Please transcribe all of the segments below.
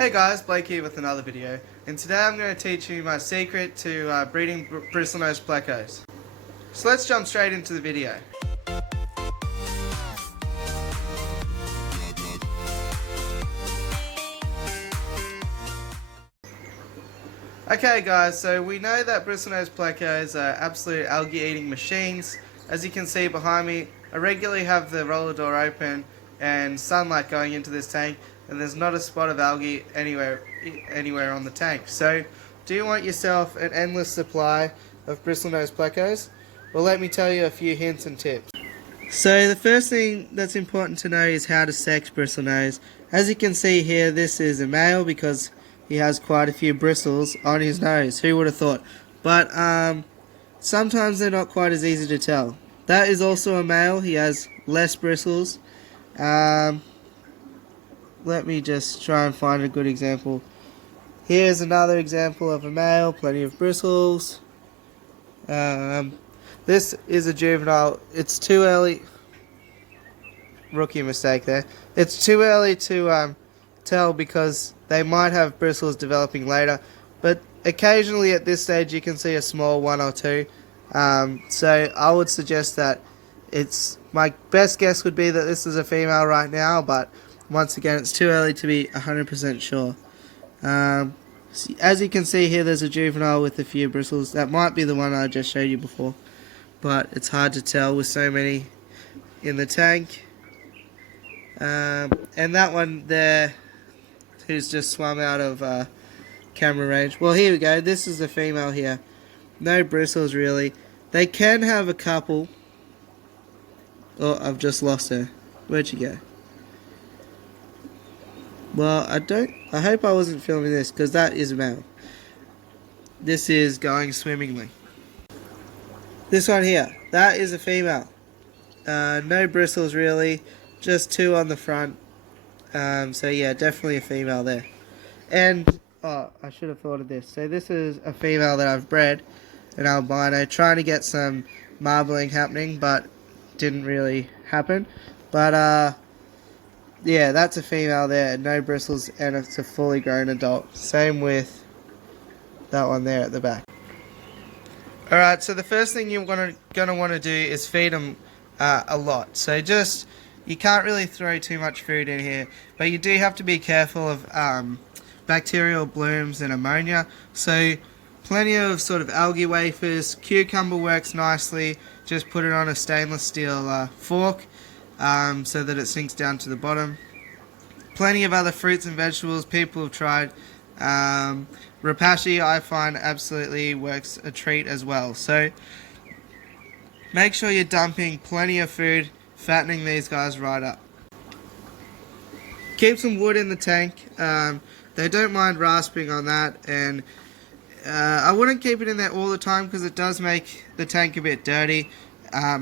Hey guys, Blake here with another video, and today I'm going to teach you my secret to breeding Bristlenose Plecos. So let's jump straight into the video. Okay guys, so we know that Bristlenose Plecos are absolute algae eating machines. As you can see behind me, I regularly have the roller door open and sunlight going into this tank, and there's not a spot of algae anywhere on the tank. So, do you want yourself an endless supply of Bristlenose Plecos? Well, let me tell you a few hints and tips. So the first thing that's important to know is how to sex Bristlenose. As you can see here, this is a male because he has quite a few bristles on his nose. Who would have thought? But sometimes they're not quite as easy to tell. That is also a male. He has less bristles. Let me just try and find a good example. Here's another example of a male, plenty of bristles. This is a juvenile. It's too early. Rookie mistake there. It's too early to tell because they might have bristles developing later. But occasionally at this stage you can see a small one or two. So I would suggest that my best guess would be that this is a female right now, but once again it's too early to be 100% sure. As you can see here, there's a juvenile with a few bristles. That might be the one I just showed you before, but it's hard to tell with so many in the tank. And that one there, who's just swum out of camera range. Well, here we go. This is a female here. No bristles really. They can have a couple. Oh, I've just lost her. Where'd she go? Well, I hope I wasn't filming this, because that is a male. This is going swimmingly. This one here, that is a female. No bristles really, just two on the front. So yeah, definitely a female there. And, oh, I should have thought of this. So this is a female that I've bred, an albino, trying to get some marbling happening, but didn't really happen. But, yeah, that's a female there, no bristles, and it's a fully grown adult. Same with that one there at the back. Alright, so the first thing you're gonna want to do is feed them a lot. So you can't really throw too much food in here, but you do have to be careful of bacterial blooms and ammonia. So plenty of sort of algae wafers, cucumber works nicely. Just put it on a stainless steel fork so that it sinks down to the bottom. Plenty of other fruits and vegetables people have tried. Rapashi I find absolutely works a treat as well. So make sure you're dumping plenty of food, fattening these guys right up. Keep some wood in the tank. They don't mind rasping on that, and I wouldn't keep it in there all the time because it does make the tank a bit dirty,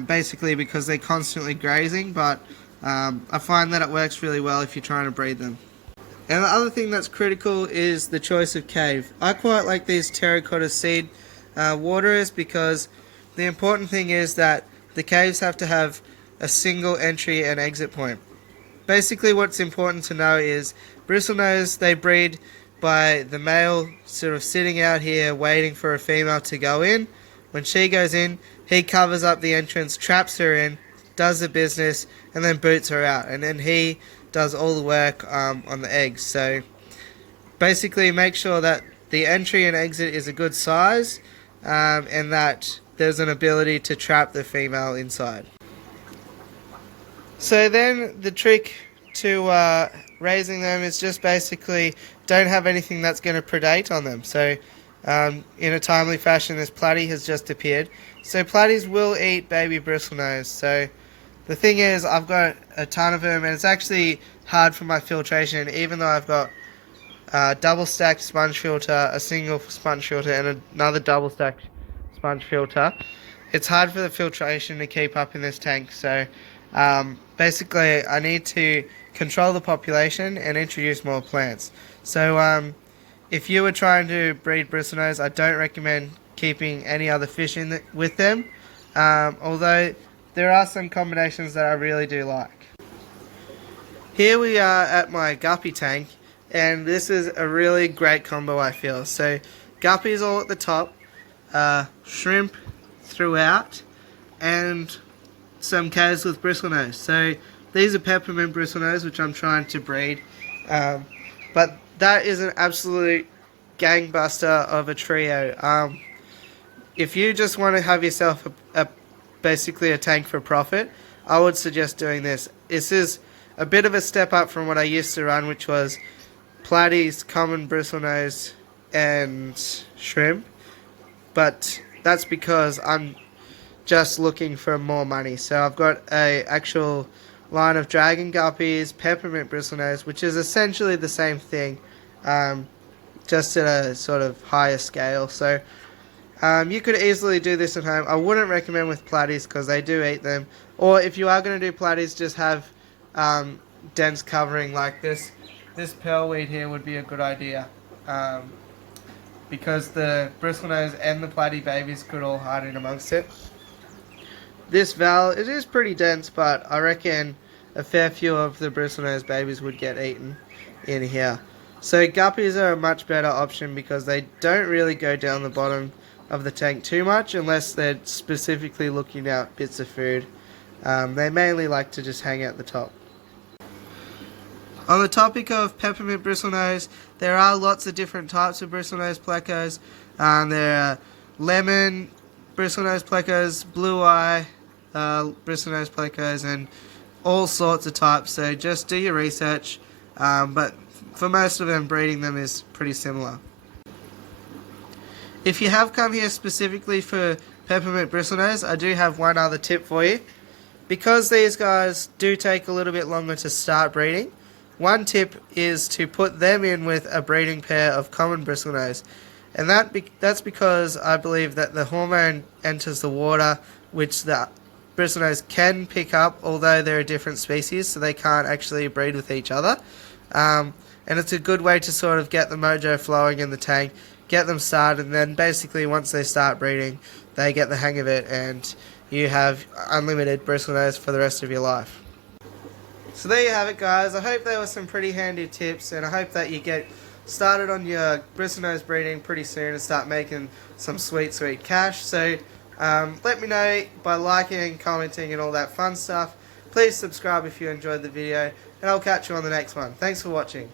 basically because they're constantly grazing, but I find that it works really well if you're trying to breed them. And the other thing that's critical is the choice of cave. I quite like these terracotta seed waterers because the important thing is that the caves have to have a single entry and exit point. Basically what's important to know is Bristlenose, they breed by the male sort of sitting out here waiting for a female to go in. When she goes in, he covers up the entrance, traps her in, does the business, and then boots her out. And then he does all the work on the eggs. So basically make sure that the entry and exit is a good size and that there's an ability to trap the female inside. So then the trick to raising them is just basically don't have anything that's going to predate on them. So in a timely fashion, this platy has just appeared. So platies will eat baby Bristlenose. So the thing is, I've got a ton of them, and it's actually hard for my filtration, even though I've got a double stacked sponge filter, a single sponge filter, and another double stacked sponge filter. It's hard for the filtration to keep up in this tank. So basically, I need to control the population and introduce more plants. So if you were trying to breed Bristlenose, I don't recommend keeping any other fish in with them, although there are some combinations that I really do like. Here we are at my Guppy Tank, and this is a really great combo, I feel. So guppies all at the top, shrimp throughout, and some cows with bristlenose. So these are peppermint bristlenose, which I'm trying to breed. But that is an absolute gangbuster of a trio. If you just want to have yourself basically a tank for profit, I would suggest doing this. This is a bit of a step up from what I used to run, which was platies, common bristlenose, and shrimp. But that's because I'm just looking for more money. So I've got a actual line of dragon guppies, peppermint bristlenose, which is essentially the same thing, just at a sort of higher scale. So you could easily do this at home. I wouldn't recommend with platies because they do eat them. Or if you are going to do platies, just have dense covering like this. This pearlweed here would be a good idea, because the bristlenose and the platy babies could all hide in amongst it. This val, it is pretty dense, but I reckon a fair few of the bristlenose babies would get eaten in here. So guppies are a much better option because they don't really go down the bottom of the tank too much unless they're specifically looking out bits of food. They mainly like to just hang out the top. On the topic of peppermint bristlenose, there are lots of different types of Bristlenose Plecos. There are lemon Bristlenose Plecos, blue eye Bristlenose Plecos, and all sorts of types. So just do your research. But for most of them, breeding them is pretty similar. If you have come here specifically for peppermint bristlenose, I do have one other tip for you. Because these guys do take a little bit longer to start breeding, one tip is to put them in with a breeding pair of common bristlenose. And that's because I believe that the hormone enters the water, which the bristlenose can pick up, although they're a different species, so they can't actually breed with each other. And it's a good way to sort of get the mojo flowing in the tank, get them started, and then basically once they start breeding, they get the hang of it, and you have unlimited bristlenose for the rest of your life. So there you have it, guys. I hope there were some pretty handy tips, and I hope that you get started on your bristlenose breeding pretty soon and start making some sweet cash. So let me know by liking, commenting, and all that fun stuff. Please subscribe if you enjoyed the video, and I'll catch you on the next one. Thanks for watching.